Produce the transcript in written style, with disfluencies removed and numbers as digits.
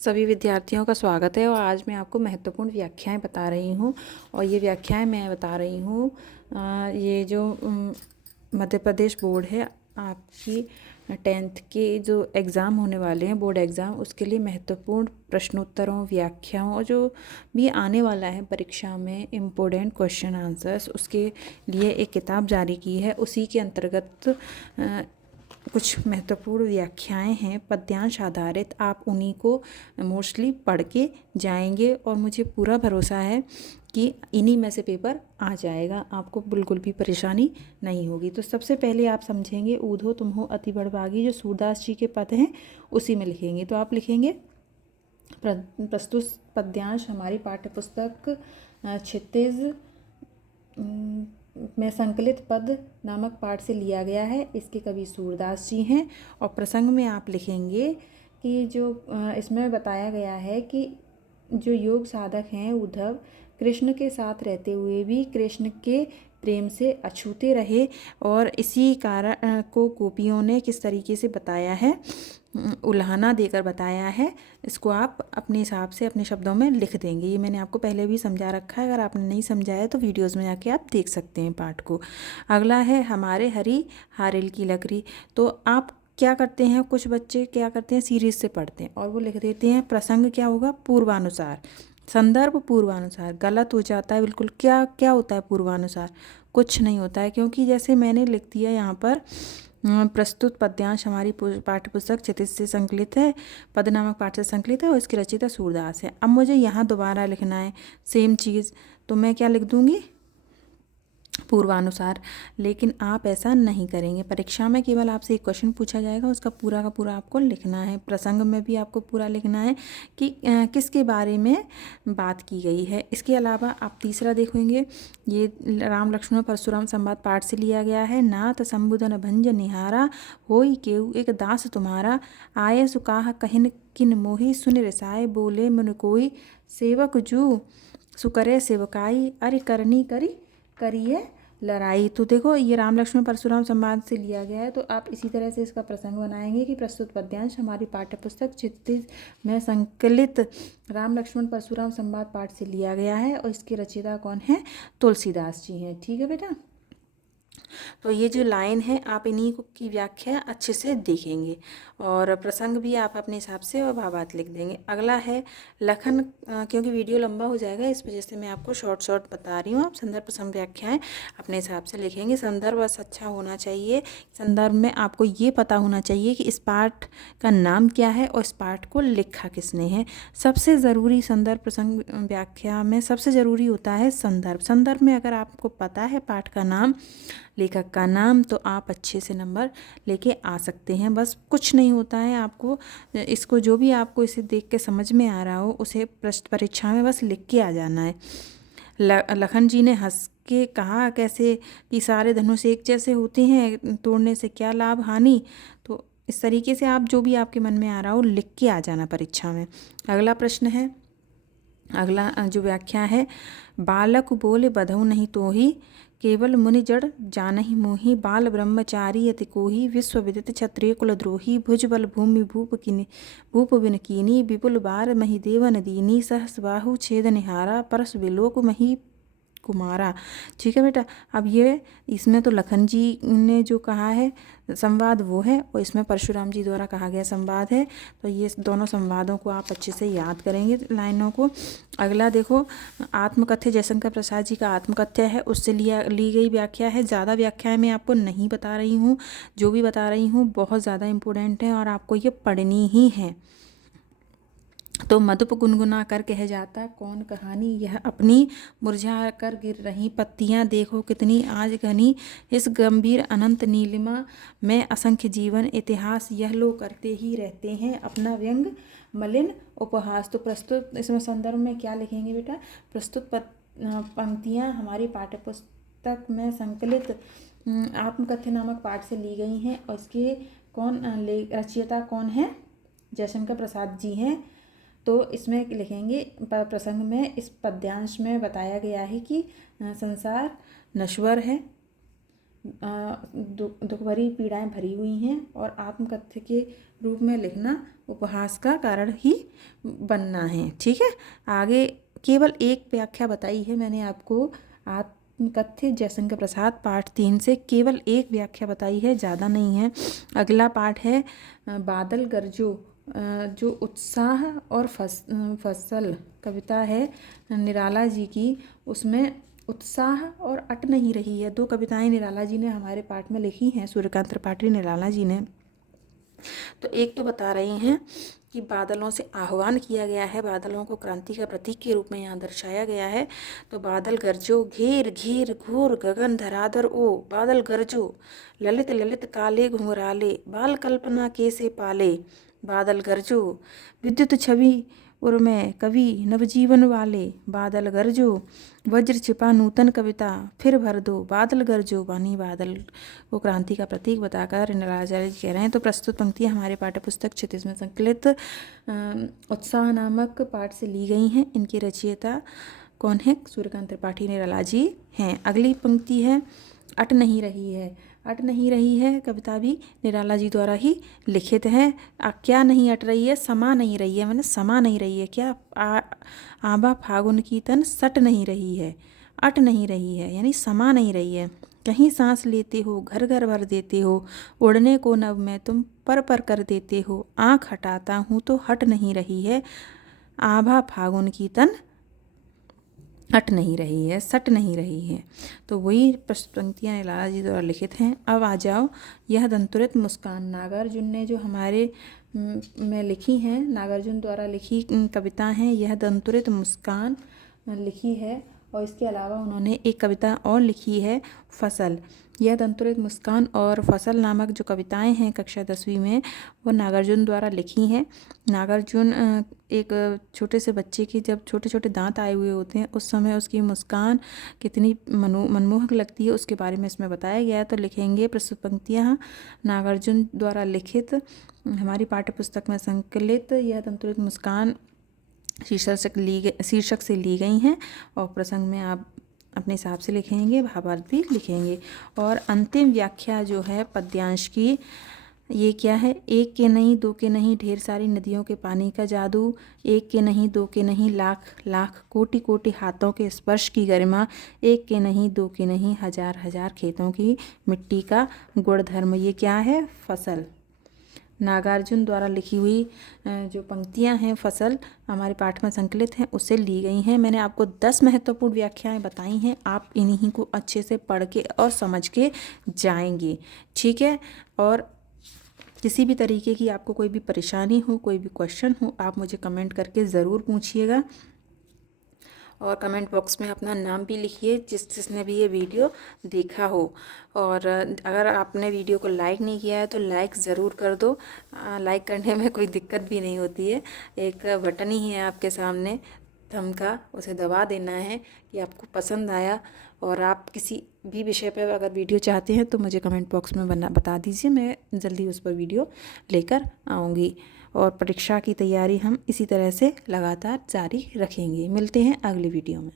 सभी विद्यार्थियों का स्वागत है और आज मैं आपको महत्वपूर्ण व्याख्याएं बता रही हूँ। और ये व्याख्याएं मैं बता रही हूँ ये जो मध्य प्रदेश बोर्ड है, आपकी 10th के जो एग्ज़ाम होने वाले हैं, बोर्ड एग्ज़ाम, उसके लिए महत्वपूर्ण प्रश्नोत्तरों, व्याख्याओं और जो भी आने वाला है परीक्षा में इम्पोर्टेंट क्वेश्चन आंसर्स, उसके लिए एक किताब जारी की है। उसी के अंतर्गत कुछ महत्वपूर्ण व्याख्याएं हैं पद्यांश आधारित। आप उन्हीं को मोस्टली पढ़ के जाएंगे और मुझे पूरा भरोसा है कि इन्हीं में से पेपर आ जाएगा, आपको बिल्कुल भी परेशानी नहीं होगी। तो सबसे पहले आप समझेंगे ऊधो तुम हो अति बड़भागी, जो सूरदास जी के पद हैं उसी में लिखेंगे। तो आप लिखेंगे प्रस्तुत पद्यांश हमारी पाठ्यपुस्तक क्षितिज में संकलित पद नामक पाठ से लिया गया है। इसके कवि सूरदास जी हैं। और प्रसंग में आप लिखेंगे कि जो इसमें बताया गया है कि जो योग साधक हैं उद्धव, कृष्ण के साथ रहते हुए भी कृष्ण के प्रेम से अछूते रहे और इसी कारण को गोपियों ने किस तरीके से बताया है, उल्हाना देकर बताया है। इसको आप अपने हिसाब से अपने शब्दों में लिख देंगे। ये मैंने आपको पहले भी समझा रखा है, अगर आपने नहीं समझा है तो वीडियोज़ में जाके आप देख सकते हैं पाठ को। अगला है हमारे हरी हारिल की लकड़ी। तो आप क्या करते हैं, कुछ बच्चे क्या करते हैं, सीरीज से पढ़ते हैं और वो लिख देते हैं प्रसंग क्या होगा, पूर्वानुसार, संदर्भ पूर्वानुसार। गलत हो जाता है बिल्कुल। क्या क्या होता है पूर्वानुसार? कुछ नहीं होता है, क्योंकि जैसे मैंने लिख दिया यहाँ पर प्रस्तुत पद्यांश हमारी पाठ्यपुस्तक क्षितिज से संकलित है, पद नामक पाठ से संकलित है और इसकी रचयिता सूरदास है। अब मुझे यहाँ दोबारा लिखना है सेम चीज़, तो मैं क्या लिख दूँगी, पूर्वानुसार। लेकिन आप ऐसा नहीं करेंगे। परीक्षा में केवल आपसे एक क्वेश्चन पूछा जाएगा, उसका पूरा का पूरा आपको लिखना है। प्रसंग में भी आपको पूरा लिखना है कि किसके बारे में बात की गई है। इसके अलावा आप तीसरा देखेंगे, ये राम लक्ष्मण परशुराम संवाद पाठ से लिया गया है। नाथ संबुधन भंज निहारा, होई केहू एक दास तुम्हारा, आये सुकाह कहिन किन मोहि, सुन रिसाए बोले मन कोई, सेवक जू सुकरे सेवकाई, अरे करनी करिए लड़ाई। तो देखो ये राम लक्ष्मण परशुराम संवाद से लिया गया है। तो आप इसी तरह से इसका प्रसंग बनाएंगे कि प्रस्तुत पद्यांश हमारी पाठ्यपुस्तक क्षितिज में संकलित राम लक्ष्मण परशुराम संवाद पाठ से लिया गया है और इसके रचयिता कौन है, तुलसीदास जी हैं। ठीक है बेटा। तो ये जो लाइन है आप इन्हीं की व्याख्या अच्छे से देखेंगे और प्रसंग भी आप अपने हिसाब से और भावार्थ लिख देंगे। अगला है लखन, क्योंकि वीडियो लंबा हो जाएगा इस वजह से मैं आपको शॉर्ट बता रही हूँ। आप संदर्भ प्रसंग व्याख्याएं अपने हिसाब से लिखेंगे। संदर्भ बस अच्छा होना चाहिए। संदर्भ में आपको ये पता होना चाहिए कि इस पाठ का नाम क्या है और इस पाठ को लिखा किसने है। सबसे ज़रूरी संदर्भ प्रसंग व्याख्या में सबसे ज़रूरी होता है संदर्भ। संदर्भ में अगर आपको पता है पाठ का नाम, लेखक का नाम, तो आप अच्छे से नंबर लेके आ सकते हैं। बस कुछ नहीं होता है, आपको इसको जो भी आपको इसे देख के समझ में आ रहा हो उसे प्रश्न परीक्षा में बस लिख के आ जाना है। लखन जी ने हंस के कहा कैसे कि सारे धनुष एक जैसे होते हैं, तोड़ने से क्या लाभ हानि। तो इस तरीके से आप जो भी आपके मन में आ रहा हो लिख के आ जाना परीक्षा में। अगला प्रश्न है, अगला जो व्याख्या है, बालक बोले बधऊ नहीं तोहि, केवल मुनि जड़ जानहि मोहि, बाल ब्रह्मचारी यति कोहि, विश्व विदित क्षत्रिय कुलद्रोही, भुजबल भूमि भूप बिन कीनी, विपुल बार मही देवन दीनी, सहस बाहु छेद निहारा, परस विलोक मही कुमारा। ठीक है बेटा। अब ये इसमें तो लखन जी ने जो कहा है संवाद वो है और इसमें परशुराम जी द्वारा कहा गया संवाद है। तो ये दोनों संवादों को आप अच्छे से याद करेंगे लाइनों को। अगला देखो, आत्मकथ्य जयशंकर प्रसाद जी का आत्मकथ्य है, उससे ली गई व्याख्या है। ज़्यादा व्याख्याएं मैं आपको नहीं बता रही हूँ, जो भी बता रही हूँ बहुत ज़्यादा इम्पोर्टेंट है और आपको ये पढ़नी ही है। तो मधुप गुनगुना कर कह जाता कौन कहानी, यह अपनी मुरझा कर गिर रही पत्तियां देखो कितनी आज घनी, इस गंभीर अनंत नीलिमा में असंख्य जीवन इतिहास, यह लोग करते ही रहते हैं अपना व्यंग मलिन उपहास। तो प्रस्तुत इसमें संदर्भ में क्या लिखेंगे बेटा, प्रस्तुत पंक्तियां हमारी पाठ्यपुस्तक में संकलित आत्मकथ्य नामक पाठ से ली गई हैं और इसके रचयिता कौन है, जयशंकर प्रसाद जी हैं। तो इसमें लिखेंगे प्रसंग में इस पद्यांश में बताया गया है कि संसार नश्वर है, दुख भरी पीड़ाएं भरी हुई हैं और आत्मकथ्य के रूप में लिखना उपहास का कारण ही बनना है। ठीक है, आगे केवल एक व्याख्या बताई है मैंने आपको आत्मकथ्य जयशंकर प्रसाद पाठ 3 से केवल एक व्याख्या बताई है, ज़्यादा नहीं है। अगला पाठ है बादल गरजो, जो उत्साह और फसल कविता है निराला जी की, उसमें उत्साह और अट नहीं रही है। 2 कविताएं निराला जी ने हमारे पाठ में लिखी हैं, सूर्यकांत त्रिपाठी निराला जी ने। तो एक तो बता रही हैं कि बादलों से आह्वान किया गया है, बादलों को क्रांति का प्रतीक के रूप में यहाँ दर्शाया गया है। तो बादल गरजो घेर घेर घोर गगन धराधर ओ, बादल गरजो ललित ललित काले घुंघराले, बाल कल्पना कैसे पाले, बादल गरजो विद्युत छवि उर्मय कवि नवजीवन वाले, बादल गरजो वज्र छिपा नूतन कविता फिर भर दो, बादल गरजो वानी बादल को क्रांति का प्रतीक बताकर निरालाचार्य जी कह रहे हैं। तो प्रस्तुत पंक्तियाँ हमारे पाठ्यपुस्तक क्षितिज में संकलित उत्साह नामक पाठ से ली गई हैं। इनके रचयिता कौन है? सूर्यकांत त्रिपाठी निराला जी हैं। अगली पंक्ति है अट नहीं रही है। अट नहीं रही है कविता भी निराला जी द्वारा ही लिखित है। क्या नहीं अट रही है? समा नहीं रही है, मैंने समा नहीं रही है। क्या? आबा फागुन की तन सट नहीं रही है, अट नहीं रही है यानी समा नहीं रही है। कहीं सांस लेते हो घर घर भर देते हो, उड़ने को नभ में तुम पर कर देते हो, आँख हटाता हूँ तो हट नहीं रही है, आभा फागुन की तन अट नहीं रही है, सट नहीं रही है। तो वही पंक्तियाँ निराला जी द्वारा लिखित हैं। अब आ जाओ यह दंतुरित मुस्कान, नागार्जुन ने जो हमारे में लिखी हैं, नागार्जुन द्वारा लिखी कविता हैं। यह दंतुरित मुस्कान लिखी है और इसके अलावा उन्होंने एक कविता और लिखी है फसल। यह दंतुरित मुस्कान और फसल नामक जो कविताएं हैं कक्षा 10वीं में, वो नागार्जुन द्वारा लिखी हैं। नागार्जुन एक छोटे से बच्चे की जब छोटे छोटे दांत आए हुए होते हैं उस समय उसकी मुस्कान कितनी मनमोहक लगती है उसके बारे में इसमें बताया गया है। तो लिखेंगे प्रस्तुत पंक्तियाँ नागार्जुन द्वारा लिखित हमारी पाठ्यपुस्तक में संकलित यह दंतुरित मुस्कान शीर्षक से ली गई हैं और प्रसंग में आप अपने हिसाब से लिखेंगे, भावार्थ भी लिखेंगे। और अंतिम व्याख्या जो है पद्यांश की, ये क्या है? एक के नहीं दो के नहीं ढेर सारी नदियों के पानी का जादू, एक के नहीं दो के नहीं लाख लाख कोटि कोटि हाथों के स्पर्श की गरिमा, एक के नहीं दो के नहीं हजार हजार खेतों की मिट्टी का गुणधर्म। ये क्या है? फसल। नागार्जुन द्वारा लिखी हुई जो पंक्तियां हैं फसल हमारे पाठ में संकलित हैं उससे ली गई हैं। मैंने आपको 10 महत्वपूर्ण व्याख्याएं बताई हैं, आप इन्हीं को अच्छे से पढ़ के और समझ के जाएंगे। ठीक है, और किसी भी तरीके की आपको कोई भी परेशानी हो, कोई भी क्वेश्चन हो, आप मुझे कमेंट करके ज़रूर पूछिएगा और कमेंट बॉक्स में अपना नाम भी लिखिए जिसने भी ये वीडियो देखा हो। और अगर आपने वीडियो को लाइक नहीं किया है तो लाइक ज़रूर कर दो। लाइक करने में कोई दिक्कत भी नहीं होती है, एक बटन ही है आपके सामने थंब का, उसे दबा देना है कि आपको पसंद आया। और आप किसी भी विषय पर अगर वीडियो चाहते हैं तो मुझे कमेंट बॉक्स में बता दीजिए, मैं जल्दी उस पर वीडियो लेकर आऊँगी। और परीक्षा की तैयारी हम इसी तरह से लगातार जारी रखेंगे। मिलते हैं अगली वीडियो में।